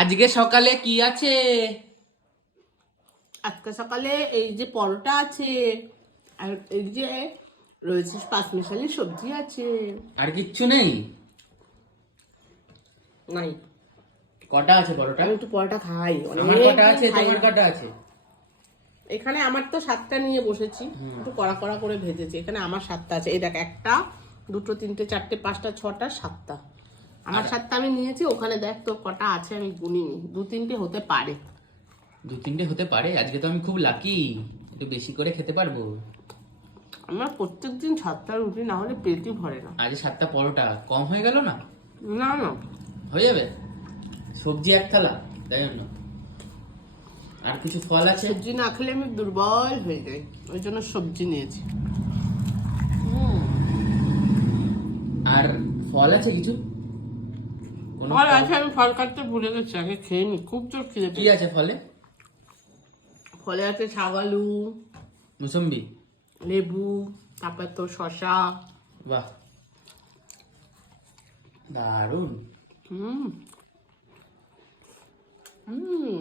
আজকে সকালে কি আছে? আজকে সকালে এই যে পরোটা আছে আর এই যে রয়েছে পাঁচমিশালি সবজি আছে। আর কিচ্ছু নেই? নাই। কটা আছে পরোটা? আমি একটু পরোটা খাই। আমার কটা আছে তোমার কটা আছে? এখানে আমার তো সাতটা নিয়ে বসেছি। একটু কড়া কড়া করে ভেজেছি। এখানে আমার সাতটা আছে। এই দেখ একটা দুটো তিনটে চারটে পাঁচটা ছটা সাতটা। আমার সাতটা আমি নিয়েছি ওখানে দেখ তো কটা আছে আমি গুনিনি। দু তিনটে হতে পারে। দু তিনটে হতে পারে? আজকে তো আমি খুব লাকি একটু বেশি করে খেতে পারব? আমার প্রত্যেক দিন সাতটা রুটি না হলে পেটই ভরে না। আজ সাতটা পরোটা। কম হয়ে গেল না? না না। হয়ে যাবে? সবজি এক থালা তাই জন্য। আর কিছু ফল আছে? সবজি না খেলে আমি দুর্বল হয়ে যাই। ওই জন্য সবজি নিয়েছি। আর ফল আছে কিছু? ফল? আছে আমি ফল কাটতে ভুলে গেছি আগে খেয়ে নি। খুব জোর খেয়ে কি আছে ফলে? ফলে আছে ছাগালু মুসম্বি। লেবু তারপর তো শশা বাহ। দারুণ। হুম। হুম।